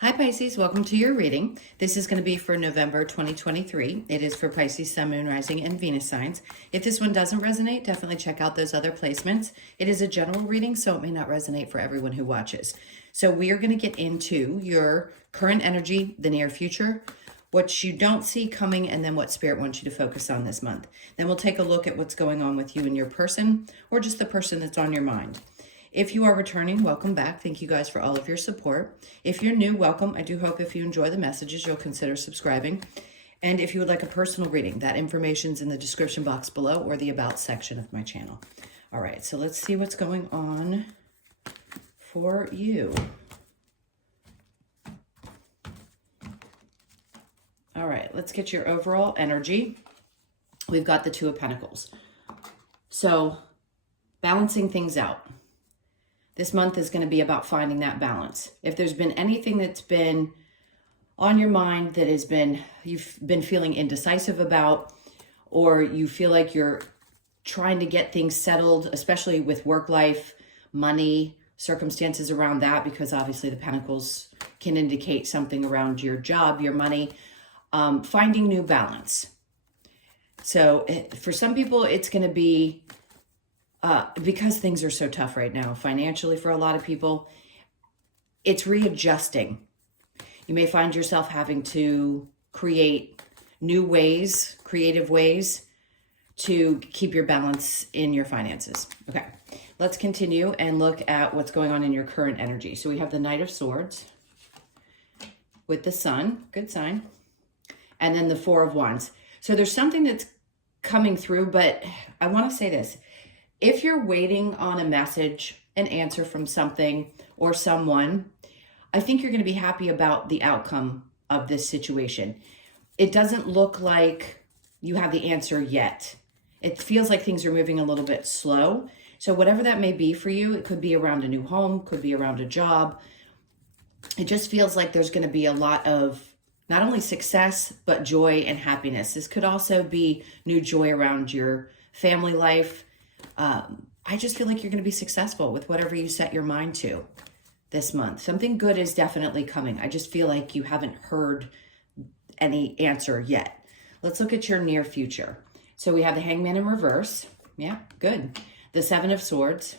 Hi Pisces, welcome to your reading. This is going to be for November 2023. It is for Pisces, Sun, Moon, Rising, and Venus signs. If this one doesn't resonate, definitely check out those other placements. It is a general reading, so it may not resonate for everyone who watches. So we are going to get into your current energy, the near future, what you don't see coming, and then what Spirit wants you to focus on this month. Then we'll take a look at what's going on with you and your person, or just the person that's on your mind. If you are returning, welcome back. Thank you guys for all of your support. If you're new, welcome. I do hope if you enjoy the messages, you'll consider subscribing. And if you would like a personal reading, that information's in the description box below or the About section of my channel. All right, so let's see what's going on for you. All right, let's get your overall energy. We've got the Two of Pentacles. So, balancing things out. This month is going to be about finding that balance. If there's been anything that's been on your mind that you've been feeling indecisive about, or you feel like you're trying to get things settled, especially with work life, money, circumstances around that, because obviously the Pentacles can indicate something around your job, your money, finding new balance. So for some people, it's going to be because things are so tough right now, financially for a lot of people, it's readjusting. You may find yourself having to create new ways, creative ways to keep your balance in your finances. Okay, let's continue and look at what's going on in your current energy. So we have the Knight of Swords with the Sun, good sign, and then the Four of Wands. So there's something that's coming through, but I want to say this. If you're waiting on a message, an answer from something or someone, I think you're going to be happy about the outcome of this situation. It doesn't look like you have the answer yet. It feels like things are moving a little bit slow. So whatever that may be for you, it could be around a new home, could be around a job. It just feels like there's going to be a lot of not only success, but joy and happiness. This could also be new joy around your family life. I just feel like you're going to be successful with whatever you set your mind to this month. Something good is definitely coming. I just feel like you haven't heard any answer yet. Let's look at your near future. So we have the Hangman in reverse. Yeah, good. The Seven of Swords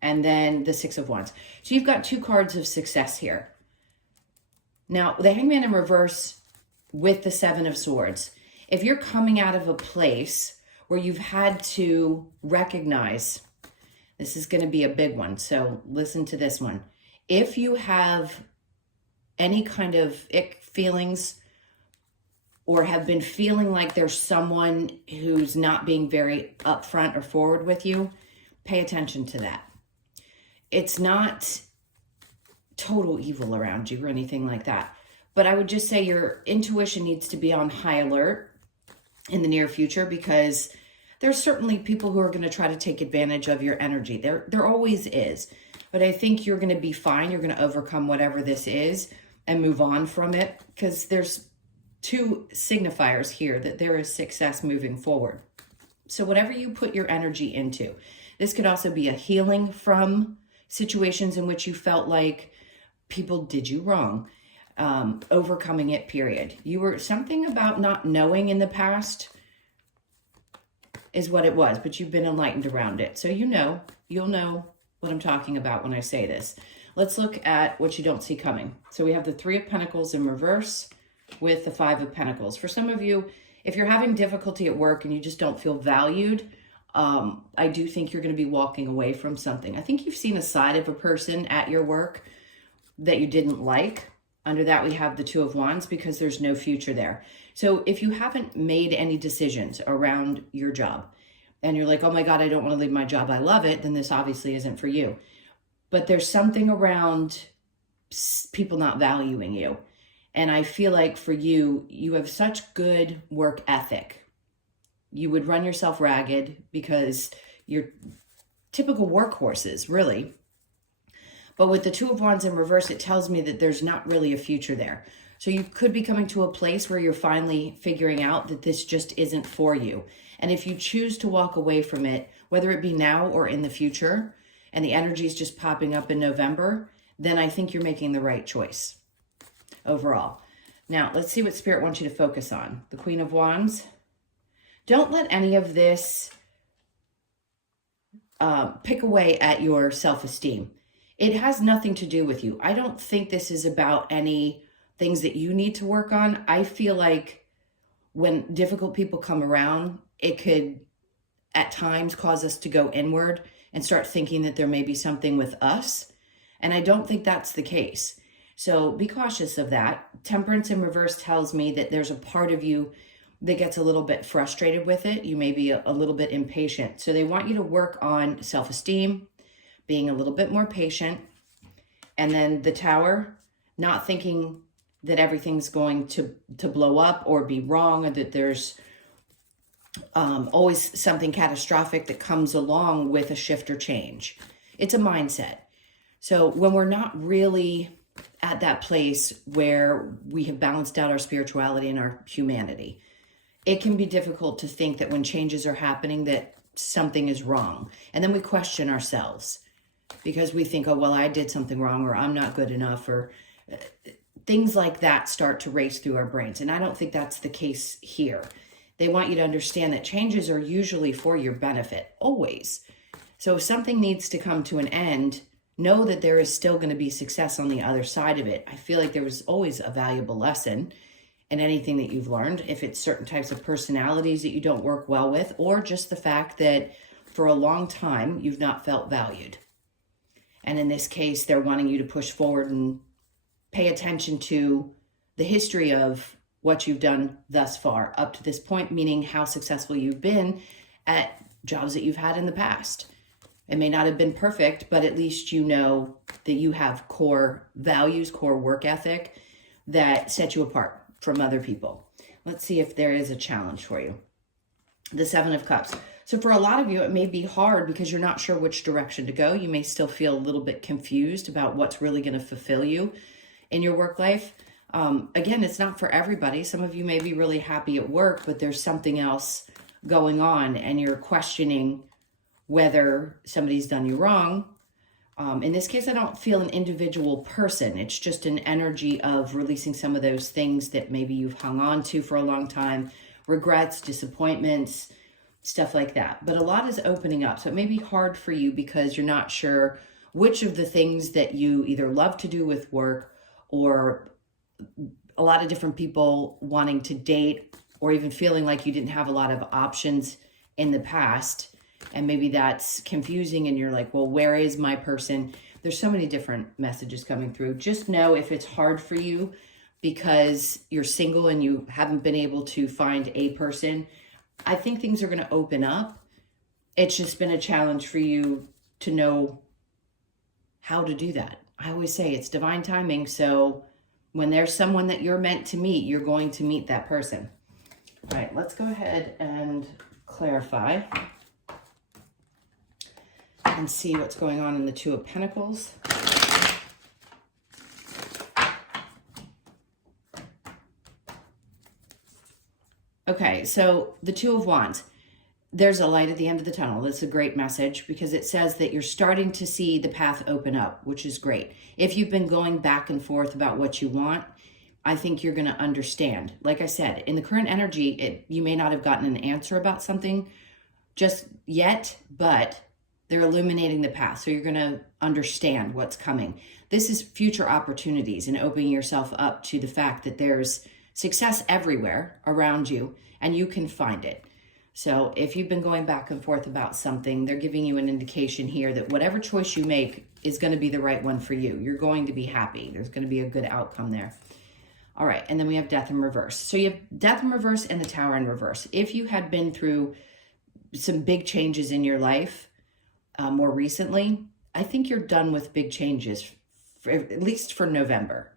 and then the Six of Wands. So you've got two cards of success here. Now, the Hangman in reverse with the Seven of Swords. If you're coming out of a place where you've had to recognize, this is going to be a big one, so listen to this one. If you have any kind of ick feelings or have been feeling like there's someone who's not being very upfront or forward with you, pay attention to that. It's not total evil around you or anything like that, but I would just say your intuition needs to be on high alert in the near future, because there's certainly people who are going to try to take advantage of your energy. There always is. But I think you're going to be fine. You're going to overcome whatever this is and move on from it, because there's two signifiers here that there is success moving forward. So whatever you put your energy into, this could also be a healing from situations in which you felt like people did you wrong. Overcoming it, period. You were something about not knowing in the past is what it was, but you've been enlightened around it. So you'll know what I'm talking about when I say this. Let's look at what you don't see coming. So we have the Three of Pentacles in reverse with the Five of Pentacles. For some of you, if you're having difficulty at work and you just don't feel valued, I do think you're going to be walking away from something. I think you've seen a side of a person at your work that you didn't like. Under that, we have the Two of Wands, because there's no future there. So if you haven't made any decisions around your job and you're like, oh my God, I don't want to leave my job, I love it, then this obviously isn't for you. But there's something around people not valuing you. And I feel like for you, you have such good work ethic. You would run yourself ragged because you're typical workhorses, really. But with the Two of Wands in reverse, it tells me that there's not really a future there. So you could be coming to a place where you're finally figuring out that this just isn't for you. And if you choose to walk away from it, whether it be now or in the future, and the energy is just popping up in November, then I think you're making the right choice. overall. Now, let's see what Spirit wants you to focus on. The Queen of Wands. Don't let any of this pick away at your self-esteem. It has nothing to do with you. I don't think this is about any things that you need to work on. I feel like when difficult people come around, it could at times cause us to go inward and start thinking that there may be something with us. And I don't think that's the case. So be cautious of that. Temperance in reverse tells me that there's a part of you that gets a little bit frustrated with it. You may be a little bit impatient. So they want you to work on self-esteem, being a little bit more patient. And then the Tower, not thinking that everything's going to blow up or be wrong, or that there's always something catastrophic that comes along with a shift or change. It's a mindset. So when we're not really at that place where we have balanced out our spirituality and our humanity, it can be difficult to think that when changes are happening that something is wrong. And then we question ourselves because we think, oh, well, I did something wrong, or I'm not good enough, or things like that start to race through our brains. And I don't think that's the case here. They want you to understand that changes are usually for your benefit, always. So if something needs to come to an end, know that there is still going to be success on the other side of it. I feel like there was always a valuable lesson in anything that you've learned, if it's certain types of personalities that you don't work well with, or just the fact that for a long time you've not felt valued. And in this case, they're wanting you to push forward and pay attention to the history of what you've done thus far up to this point, meaning how successful you've been at jobs that you've had in the past. It may not have been perfect, but at least you know that you have core values, core work ethic that set you apart from other people. Let's see if there is a challenge for you. The Seven of Cups. So for a lot of you, it may be hard because you're not sure which direction to go. You may still feel a little bit confused about what's really going to fulfill you in your work life. Again, it's not for everybody. Some of you may be really happy at work, but there's something else going on and you're questioning whether somebody's done you wrong. In this case, I don't feel an individual person. It's just an energy of releasing some of those things that maybe you've hung on to for a long time, regrets, disappointments, stuff like that. But a lot is opening up. So it may be hard for you because you're not sure which of the things that you either love to do with work, or a lot of different people wanting to date, or even feeling like you didn't have a lot of options in the past. And maybe that's confusing and you're like, well, where is my person? There's so many different messages coming through. Just know if it's hard for you because you're single and you haven't been able to find a person, I think things are going to open up. It's just been a challenge for you to know how to do that. I always say it's divine timing. So when there's someone that you're meant to meet, you're going to meet that person. All right, let's go ahead and clarify and see what's going on in the Two of Pentacles. Okay, so the Two of Wands. There's a light at the end of the tunnel. That's a great message because it says that you're starting to see the path open up, which is great. If you've been going back and forth about what you want, I think you're going to understand. Like I said, in the current energy, you may not have gotten an answer about something just yet, but they're illuminating the path. So you're going to understand what's coming. This is future opportunities and opening yourself up to the fact that there's success everywhere around you and you can find it. So if you've been going back and forth about something, they're giving you an indication here that whatever choice you make is going to be the right one for you. You're going to be happy. There's going to be a good outcome there. All right. And then we have Death in reverse. So you have Death in reverse and the Tower in reverse. If you had been through some big changes in your life more recently, I think you're done with big changes, at least for November.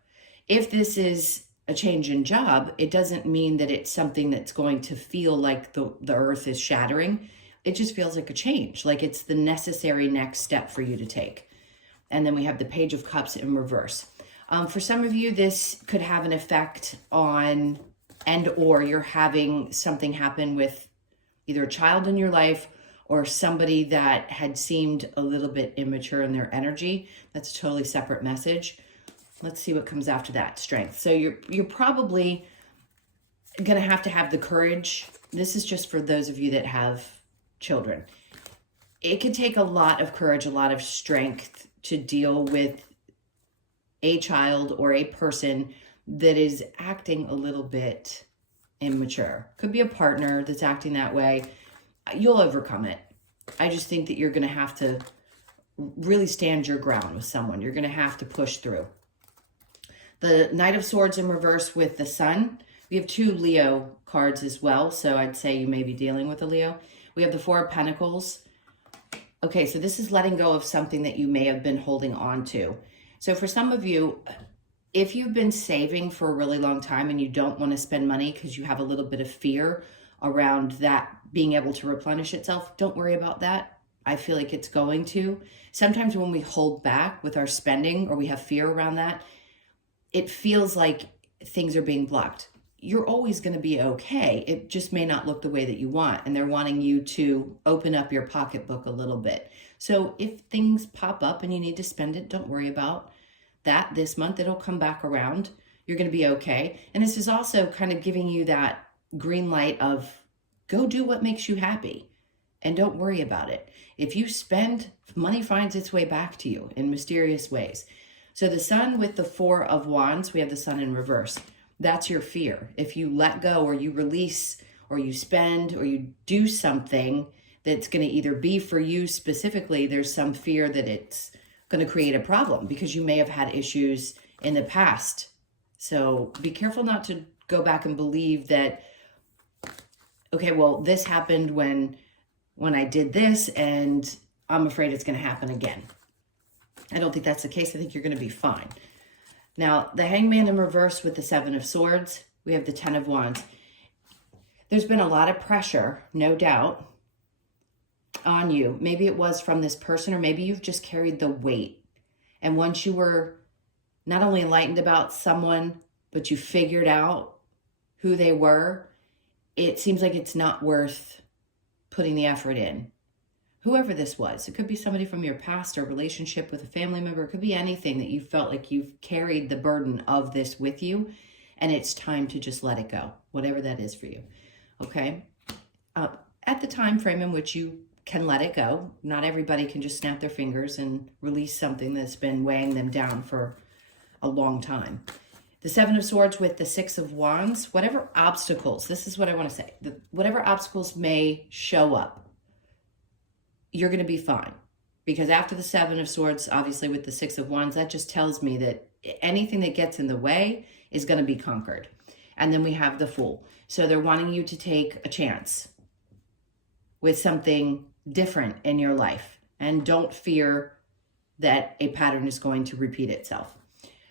If this is a change in job, it doesn't mean that it's something that's going to feel like the earth is shattering. It just feels like a change, like it's the necessary next step for you to take. And then we have the Page of Cups in reverse. For some of you, this could have an effect on, or you're having something happen with either a child in your life or somebody that had seemed a little bit immature in their energy. That's a totally separate message. Let's see what comes after that. Strength. So you're probably going to have the courage. This is just for those of you that have children. It can take a lot of courage, a lot of strength to deal with a child or a person that is acting a little bit immature. Could be a partner that's acting that way. You'll overcome it. I just think that you're going to have to really stand your ground with someone. You're going to have to push through. The Knight of Swords in reverse with the Sun. We have 2 Leo cards as well, so I'd say you may be dealing with a Leo. We have the 4 of Pentacles. Okay, so this is letting go of something that you may have been holding on to. So for some of you, if you've been saving for a really long time and you don't want to spend money because you have a little bit of fear around that being able to replenish itself, don't worry about that. I feel like it's going to. Sometimes when we hold back with our spending or we have fear around that, it feels like things are being blocked. You're always going to be okay. It just may not look the way that you want. And they're wanting you to open up your pocketbook a little bit. So if things pop up and you need to spend it, don't worry about that this month. It'll come back around. You're going to be okay. And this is also kind of giving you that green light of go do what makes you happy and don't worry about it. If you spend, money finds its way back to you in mysterious ways. So the Sun with the 4 of Wands, we have the Sun in reverse. That's your fear. If you let go or you release or you spend or you do something that's going to either be for you specifically, there's some fear that it's going to create a problem because you may have had issues in the past. So be careful not to go back and believe that, okay, well, this happened when I did this and I'm afraid it's going to happen again. I don't think that's the case. I think you're going to be fine. Now, the Hangman in reverse with the 7 of Swords, we have the 10 of Wands. There's been a lot of pressure, no doubt, on you. Maybe it was from this person, or maybe you've just carried the weight. And once you were not only enlightened about someone, but you figured out who they were, it seems like it's not worth putting the effort in. Whoever this was, it could be somebody from your past or relationship with a family member. It could be anything that you felt like you've carried the burden of this with you, and it's time to just let it go, whatever that is for you, okay? At the time frame in which you can let it go, not everybody can just snap their fingers and release something that's been weighing them down for a long time. The 7 of Swords with the 6 of Wands, whatever obstacles, this is what I want to say, whatever obstacles may show up, you're going to be fine. Because after the 7 of Swords, obviously with the 6 of Wands, that just tells me that anything that gets in the way is going to be conquered. And then we have the Fool. So they're wanting you to take a chance with something different in your life. And don't fear that a pattern is going to repeat itself.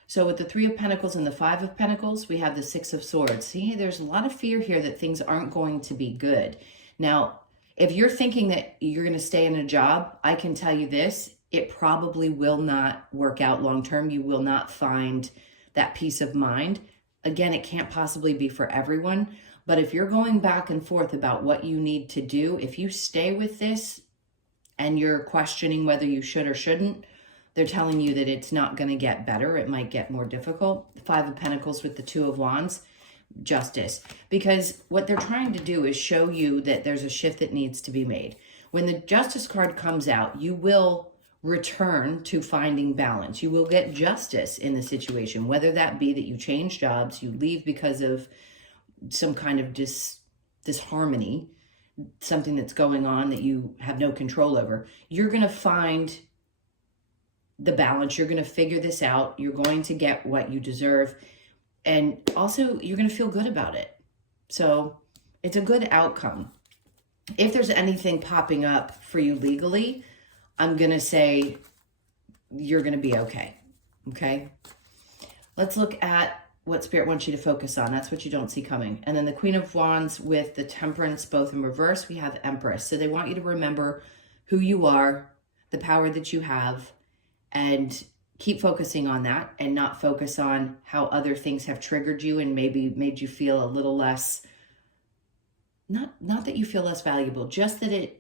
So with the 3 of Pentacles and the 5 of Pentacles, we have the 6 of Swords. See, there's a lot of fear here that things aren't going to be good. Now, if you're thinking that you're going to stay in a job, I can tell you this, it probably will not work out long-term. You will not find that peace of mind. Again, it can't possibly be for everyone, but if you're going back and forth about what you need to do, if you stay with this and you're questioning whether you should or shouldn't, they're telling you that it's not going to get better. It might get more difficult. The 5 of Pentacles with the 2 of Wands. Justice, because what they're trying to do is show you that there's a shift that needs to be made. When the Justice card comes out, you will return to finding balance. You will get justice in the situation, whether that be that you change jobs, you leave because of some kind of disharmony, something that's going on that you have no control over. You're going to find the balance. You're going to figure this out. You're going to get what you deserve. And also, you're going to feel good about it. So it's a good outcome. If there's anything popping up for you legally, I'm going to say you're going to be okay. Okay? Let's look at what Spirit wants you to focus on. That's what you don't see coming. And then the Queen of Wands with the Temperance both in reverse, we have Empress. So they want you to remember who you are, the power that you have, and keep focusing on that and not focus on how other things have triggered you and maybe made you feel a little less, not that you feel less valuable, just that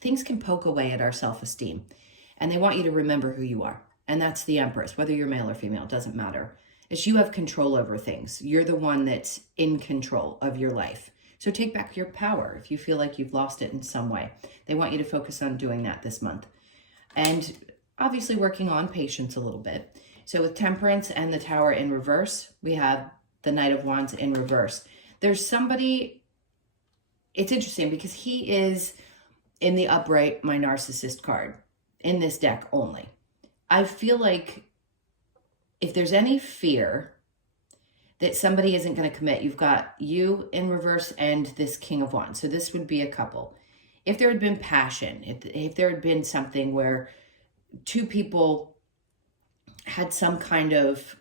things can poke away at our self-esteem. And they want you to remember who you are and that's the Empress. Whether you're male or female, it doesn't matter. Is you have control over things. You're the one that's in control of your life. So take back your power if you feel like you've lost it in some way. They want you to focus on doing that this month. And obviously working on patience a little bit. So with Temperance and the Tower in reverse, we have the Knight of Wands in reverse. There's somebody, it's interesting because he is in the upright, my narcissist card, in this deck only. I feel like if there's any fear that somebody isn't going to commit, you've got you in reverse and this King of Wands. So this would be a couple. If there had been passion, if there had been something where two people had some kind of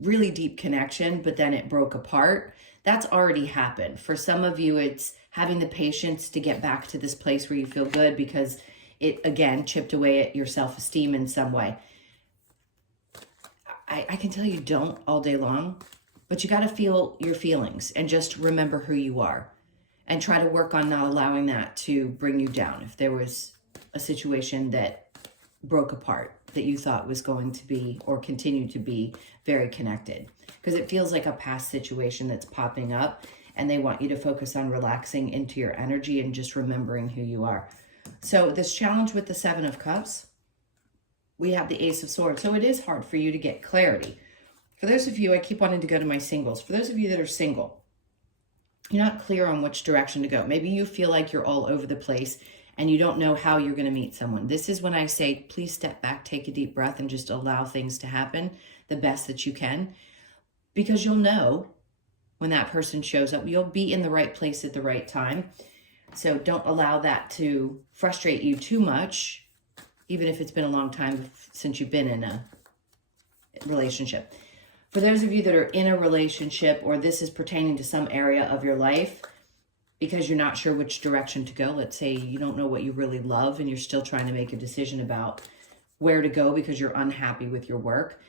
really deep connection, but then it broke apart, that's already happened. For some of you, it's having the patience to get back to this place where you feel good because it, again, chipped away at your self-esteem in some way. I can tell you don't all day long, but you got to feel your feelings and just remember who you are and try to work on not allowing that to bring you down. If there was a situation that broke apart that you thought was going to be or continue to be very connected, because it feels like a past situation that's popping up and they want you to focus on relaxing into your energy and just remembering who you are. So this challenge with the Seven of Cups, we have the Ace of Swords. So it is hard for you to get clarity. For those of you, I keep wanting to go to my singles. For those of you that are single, you're not clear on which direction to go. Maybe you feel like you're all over the place and you don't know how you're going to meet someone. This is when I say, please step back, take a deep breath, and just allow things to happen the best that you can. Because you'll know when that person shows up. You'll be in the right place at the right time. So don't allow that to frustrate you too much, even if it's been a long time since you've been in a relationship. For those of you that are in a relationship, or this is pertaining to some area of your life, because you're not sure which direction to go, let's say you don't know what you really love and you're still trying to make a decision about where to go because you're unhappy with your work,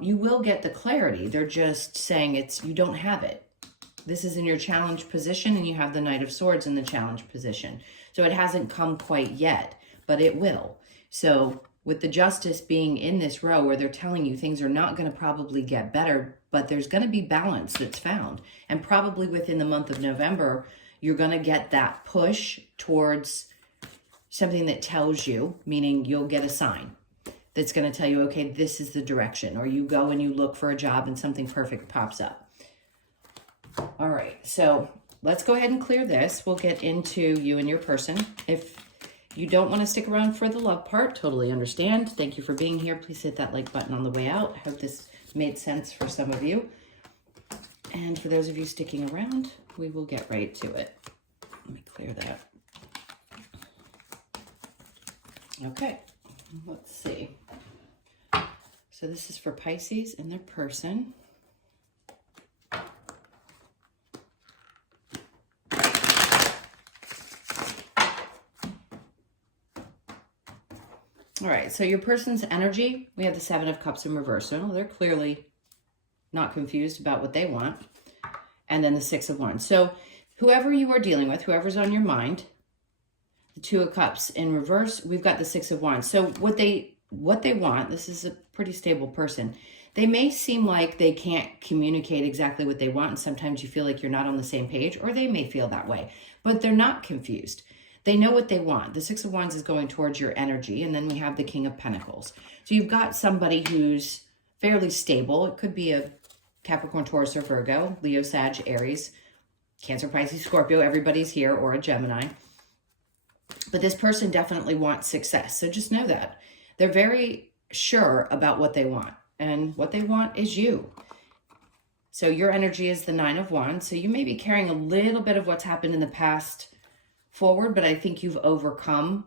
you will get the clarity. They're just saying you don't have it. This is in your challenge position and you have the Knight of Swords in the challenge position. So it hasn't come quite yet, but it will. So with the Justice being in this row where they're telling you things are not going to probably get better, but there's going to be balance that's found. And probably within the month of November, you're going to get that push towards something that tells you, meaning you'll get a sign that's going to tell you, okay, this is the direction. Or you go and you look for a job and something perfect pops up. All right, so let's go ahead and clear this. We'll get into you and your person. If you don't want to stick around for the love part, totally understand. Thank you for being here. Please hit that like button on the way out. I hope this made sense for some of you. And for those of you sticking around, we will get right to it. Let me clear that. Okay, let's see. So this is for Pisces and their person. All right, so your person's energy, we have the Seven of Cups in reverse. So they're clearly not confused about what they want. And then the Six of Wands. So whoever you are dealing with, whoever's on your mind, the Two of Cups in reverse, we've got the Six of Wands. So what they want, this is a pretty stable person. They may seem like they can't communicate exactly what they want, and sometimes you feel like you're not on the same page, or they may feel that way, but they're not confused. They know what they want. The Six of Wands is going towards your energy, and then we have the King of Pentacles. So you've got somebody who's fairly stable. It could be a Capricorn, Taurus, or Virgo, Leo, Sag, Aries, Cancer, Pisces, Scorpio, everybody's here, or a Gemini. But this person definitely wants success. So just know that. They're very sure about what they want, and what they want is you. So your energy is the Nine of Wands. So you may be carrying a little bit of what's happened in the past forward, but I think you've overcome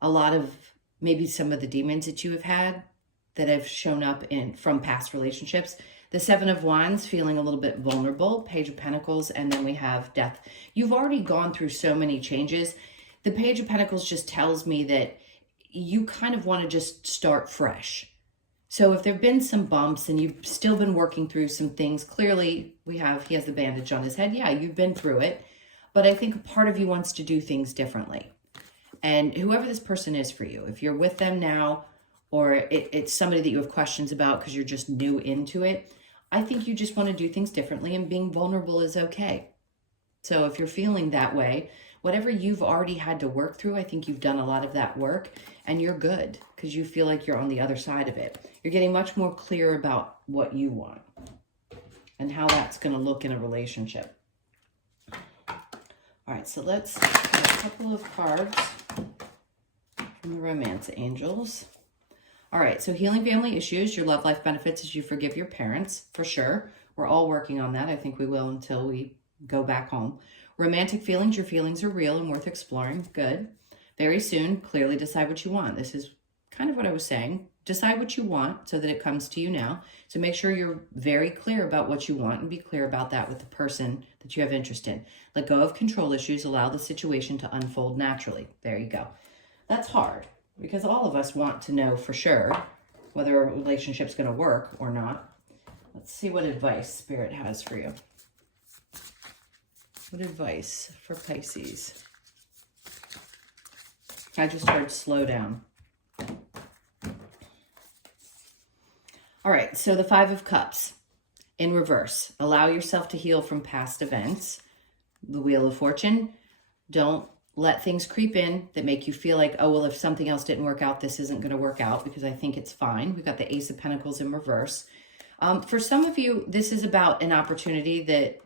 a lot of maybe some of the demons that you have had that have shown up from past relationships. The Seven of Wands, feeling a little bit vulnerable, Page of Pentacles, and then we have Death. You've already gone through so many changes. The Page of Pentacles just tells me that you kind of want to just start fresh. So if there have been some bumps and you've still been working through some things, clearly he has the bandage on his head. Yeah, you've been through it. But I think a part of you wants to do things differently. And whoever this person is for you, if you're with them now or it's somebody that you have questions about because you're just new into it, I think you just want to do things differently, and being vulnerable is okay. So if you're feeling that way, whatever you've already had to work through, I think you've done a lot of that work, and you're good because you feel like you're on the other side of it. You're getting much more clear about what you want and how that's going to look in a relationship. All right, so let's get a couple of cards from the romance angels. All right, so healing family issues, your love life benefits as you forgive your parents, for sure. We're all working on that. I think we will until we go back home. Romantic feelings, your feelings are real and worth exploring. Good. Very soon, clearly decide what you want. This is kind of what I was saying. Decide what you want so that it comes to you now. So make sure you're very clear about what you want, and be clear about that with the person that you have interest in. Let go of control issues. Allow the situation to unfold naturally. There you go. That's hard because all of us want to know for sure whether a relationship's going to work or not. Let's see what advice Spirit has for you. What advice for Pisces? I just heard slow down. All right, so the Five of Cups in reverse. Allow yourself to heal from past events. The Wheel of Fortune. Don't let things creep in that make you feel like, oh, well, if something else didn't work out, this isn't going to work out, because I think it's fine. We've got the Ace of Pentacles in reverse. For some of you, this is about an opportunity that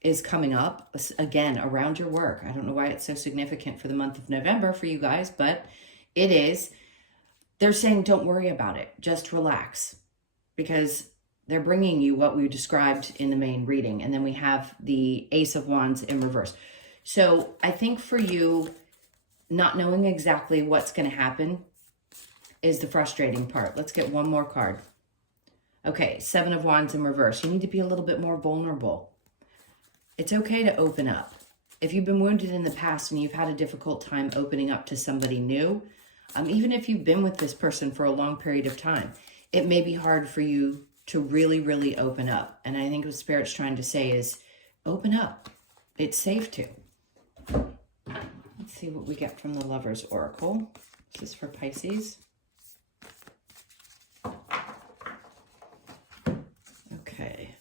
is coming up, again, around your work. I don't know why it's so significant for the month of November for you guys, but it is. They're saying don't worry about it. Just relax, because they're bringing you what we described in the main reading. And then we have the Ace of Wands in reverse. So I think for you, not knowing exactly what's going to happen is the frustrating part. Let's get one more card. Okay, Seven of Wands in reverse. You need to be a little bit more vulnerable. It's okay to open up. If you've been wounded in the past and you've had a difficult time opening up to somebody new, even if you've been with this person for a long period of time, it may be hard for you to really, really open up. And I think what Spirit's trying to say is open up. It's safe to. Let's see what we get from the Lover's Oracle. This is for Pisces. Okay.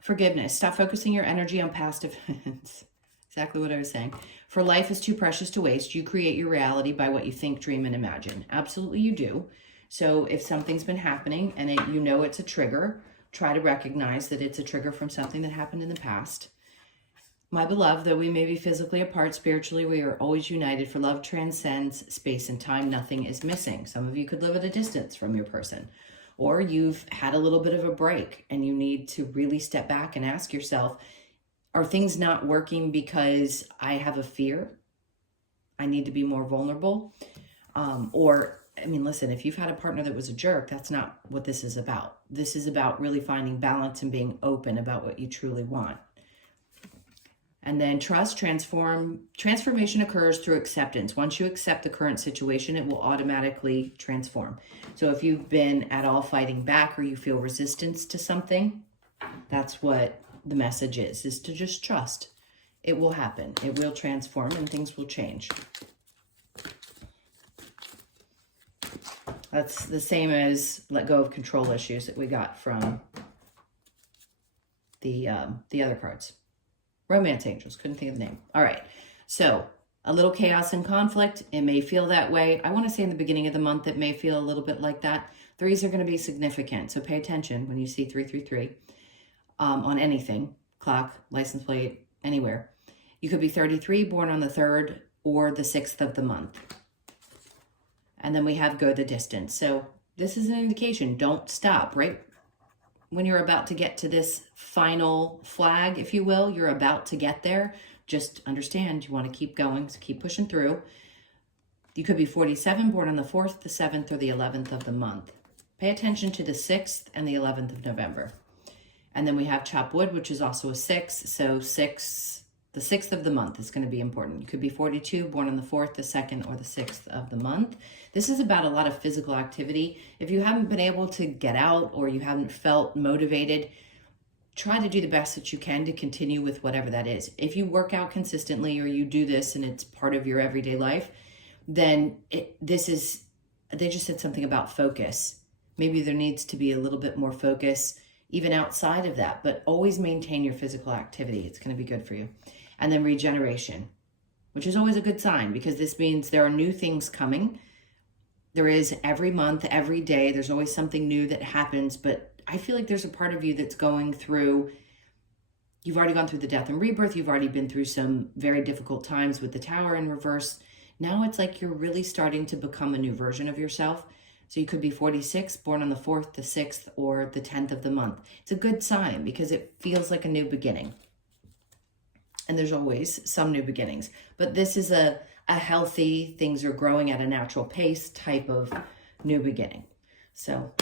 Forgiveness. Stop focusing your energy on past events. Exactly what I was saying. For life is too precious to waste. You create your reality by what you think, dream, and imagine. Absolutely you do. So if something's been happening and you know it's a trigger, try to recognize that it's a trigger from something that happened in the past. My beloved, though we may be physically apart, spiritually we are always united, for love transcends space and time. Nothing is missing. Some of you could live at a distance from your person, or you've had a little bit of a break and you need to really step back and ask yourself, are things not working because I have a fear? I need to be more vulnerable. Listen, if you've had a partner that was a jerk, that's not what this is about. This is about really finding balance and being open about what you truly want. And then trust, transformation occurs through acceptance. Once you accept the current situation, it will automatically transform. So if you've been at all fighting back or you feel resistance to something, that's what the message is to just trust. It will happen. It will transform and things will change. That's the same as let go of control issues that we got from the other cards. Romance angels, couldn't think of the name. All right, so a little chaos and conflict. It may feel that way. I want to say in the beginning of the month, it may feel a little bit like that. Threes are going to be significant, so pay attention when you see 333 on anything, clock, license plate, anywhere. You could be 33, born on the 3rd or the 6th of the month. And then we have go the distance. So this is an indication. Don't stop, right? When you're about to get to this final flag, if you will, you're about to get there. Just understand you want to keep going, so keep pushing through. You could be 47, born on the 4th, the 7th, or the 11th of the month. Pay attention to the 6th and the 11th of November. And then we have chop wood, which is also a 6. So the 6th of the month is going to be important. You could be 42, born on the 4th, the 2nd, or the 6th of the month. This is about a lot of physical activity. If you haven't been able to get out or you haven't felt motivated, try to do the best that you can to continue with whatever that is. If you work out consistently or you do this and it's part of your everyday life, then this is they just said something about focus. Maybe there needs to be a little bit more focus even outside of that, but always maintain your physical activity. It's going to be good for you. And then regeneration, which is always a good sign because this means there are new things coming. There is every month, every day, there's always something new that happens, but I feel like there's a part of you that's going through, you've already gone through the death and rebirth. You've already been through some very difficult times with the Tower in reverse. Now it's like you're really starting to become a new version of yourself. So you could be 46, born on the 4th, the 6th, or the 10th of the month. It's a good sign because it feels like a new beginning. And there's always some new beginnings. But this is a healthy, things are growing at a natural pace type of new beginning. So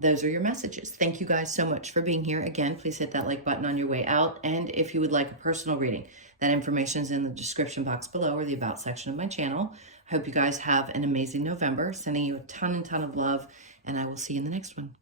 those are your messages. Thank you guys so much for being here. Again, please hit that like button on your way out. And if you would like a personal reading, that information is in the description box below or the about section of my channel. I hope you guys have an amazing November. Sending you a ton of love, and I will see you in the next one.